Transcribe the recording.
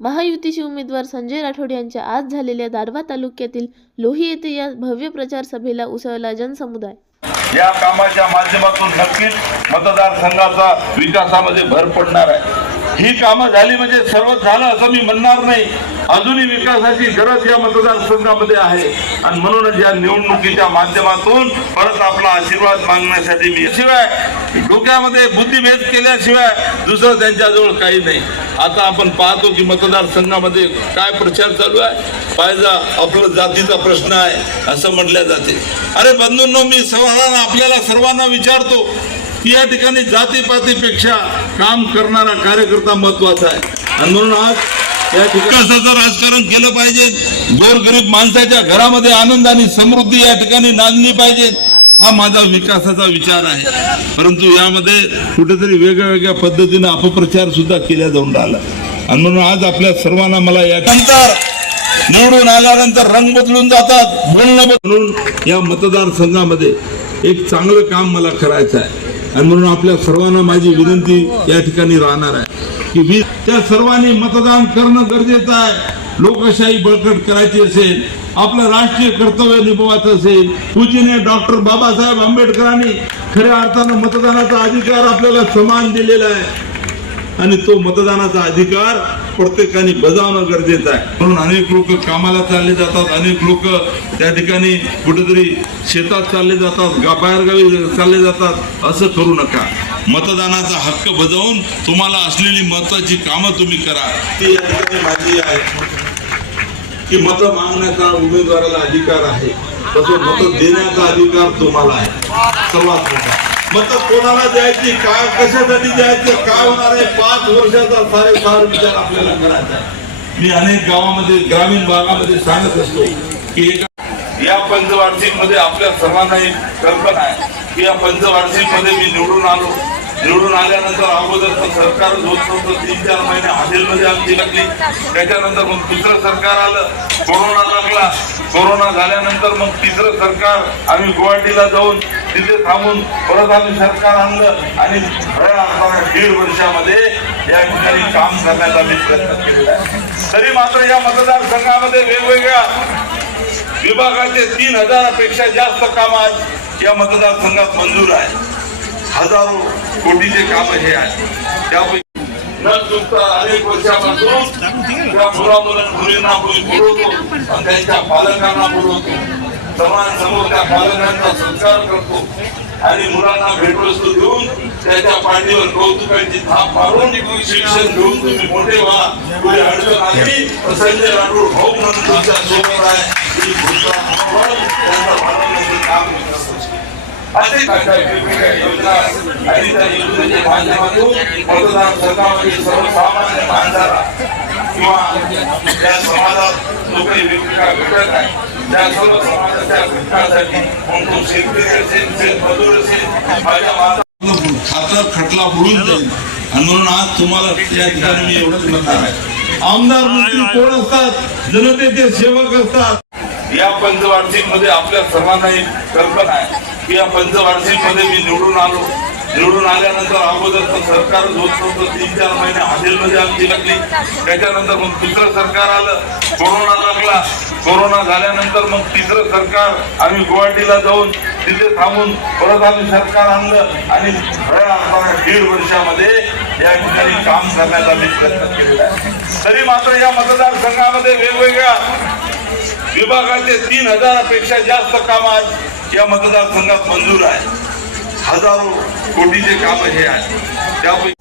महायुतीचे उमेदवार संजय राठोड यांच्या आज झालेल्या दारव्हा तालुक्यातील लोही येथे या भव्य प्रचार सभेला उसळला जनसमुदाय. या कामाच्या माध्यमातून नक्कीच मतदारसंघाचा विकासामध्ये भर पडणार आहे. ही कामं झाली म्हणजे सर्व झालं असं मी म्हणणार नाही. अजूनही विकासाची गरज या मतदारसंघामध्ये आहे. आणि म्हणूनच या निवडणुकीच्या माध्यमातून परत आपला आशीर्वाद मागण्यासाठी मी शिवाय डोक्यामध्ये बुद्धिभेद केल्याशिवाय दुसरं त्यांच्याजवळ काही नाही. आता आपण पाहतो की मतदारसंघामध्ये काय प्रचार चालू आहे? पाहिजा आपलं जातीचा प्रश्न आहे असं म्हटल्या जाते. अरे बंधूंनो मी सर्वांना आपल्याला सर्वांना विचारतो की या ठिकाणी जातीपातीपेक्षा काम करणारा कार्यकर्ता महत्त्वाचा आहे. आणि म्हणून आज या विकासाचं राजकारण केलं पाहिजे. गोरगरीब माणसाच्या घरामध्ये आनंद आणि समृद्धी या ठिकाणी नांदली पाहिजे हा माझा विकासाचा विचार आहे. परंतु यामध्ये कुठेतरी वेगळ्या वेगळ्या पद्धतीनं अपप्रचार सुद्धा केला जाऊन राहिला. आणि म्हणून आज आपल्या सर्वांना मला या नंतर निवडून आल्यानंतर रंग बदलून जातात बोलणं म्हणून या मतदारसंघामध्ये एक चांगलं काम मला करायचं आहे. आणि म्हणून आपल्या सर्वांना माझी विनंती या ठिकाणी राहणार आहे. की मी त्या सर्वांनी मतदान करणं गरजेचं आहे. लोकशाही बळकट करायची असेल आपलं राष्ट्रीय कर्तव्य निभवायचं असेल पूजनीय डॉक्टर बाबासाहेब आंबेडकरांनी खऱ्या अर्थानं मतदानाचा अधिकार आपल्याला समान दिलेला आहे. आणि तो मतदानाचा अधिकार प्रत्येकाने बजावणं गरजेचं आहे. म्हणून अनेक लोक कामाला चालले जातात अनेक लोक त्या ठिकाणी कुठेतरी शेतात चालले जातात गा बाहेरगावी चालले जातात. असं करू नका. मतदानाचा हक्क बजावून तुम्हाला असलेली महत्वाची कामं तुम्ही करा. ती या ठिकाणी माझी आहे. की मत मागण्याचा उमेदवाराला अधिकार आहे. तसं मत देण्याचा अधिकार तुम्हाला आहे. सर्वात मोठा. मग कोणाला द्यायची काय कशासाठी द्यायचं काय होणार आहे? पाच वर्षाचा सारे फार विचार आपल्याला करायचा आहे. मी अनेक गावामध्ये ग्रामीण भागामध्ये सांगत असतो की एका या पंचवार्षिकमध्ये आपल्या सर्वांना एक कल्पना आहे की या पंचवार्षिकमध्ये मी निवडून आलो. निवडून आल्यानंतर अगोदर सरकार होत नव्हतं. तीन चार महिने हॉटेलमध्ये आमची लागली. त्याच्यानंतर मग दुसरं सरकार आलं. कोरोना लागला. कोरोना झाल्यानंतर मग तिसरं सरकार आम्ही गुवाहाटीला जाऊन तिथे थांबून परत आम्ही सरकार आणलं आणि दीड वर्षामध्ये या ठिकाणी काम करण्याचा मी प्रयत्न केलेला आहे. तरी मात्र या मतदारसंघामध्ये वेगवेगळ्या विभागाचे तीन हजारापेक्षा जास्त काम आज या मतदारसंघात मंजूर आहे हजारो कोटीचे काम हे आहे त्यापैकी न चुकता अनेक वर्षापासून त्या मुला मुलं मुलींना मुली बोलवतो आणि त्यांच्या पालकांना बोलवतो सर्वांसमोर त्या पालकांचा संस्कार करतो. आणि मुलांना भेटवस्तू देऊन त्याच्या पाठीवर कौतुकाची थाप मारून शिक्षण घेऊन तुम्ही मोठे व्हा. पुढे अडचण आली तर संजय राठोड भाऊ म्हणून तुमच्यासोबत आहे. ही असे वेगवेगळ्या योजना आणि त्या योजनेच्या माध्यमातून सर्वसामान्य माणसाला किंवा त्या समाजात घटक आहे त्या सर्व समाजाच्या घटकासाठी मग तो शेतकरी असेल शेतमजूर असेल माझ्या माता खातं खटला बुडून जाईल आणि म्हणून आज तुम्हाला या ठिकाणी मी एवढंच म्हणणार आहे. आमदार मंत्री कोण असतात? जनतेचे सेवक असतात. या पंचवार्षिकमध्ये आपल्या सर्वांना एक कल्पना आहे की या पंचवार्षिकमध्ये मी निवडून आलो. निवडून आल्यानंतर अगोदर पण सरकार होत नव्हतं. तीन चार महिने हॉटेलमध्ये आमची लागली. त्याच्यानंतर मग दुसरं सरकार आलं. कोरोना लागला. कोरोना झाल्यानंतर मग तिसरं सरकार आम्ही गुवाहाटीला जाऊन तिथे थांबून परत आम्ही सरकार आणलं. आणि खऱ्या दीड वर्षामध्ये या ठिकाणी काम करण्याचा मी प्रयत्न केलेला आहे. तरी मात्र या मतदारसंघामध्ये वेगवेगळ्या विभागाचे तीन हजारापेक्षा जास्त काम आज या मतदारसंघात मंजूर आहे हजारो कोटीचे काम हे आहे त्यापैकी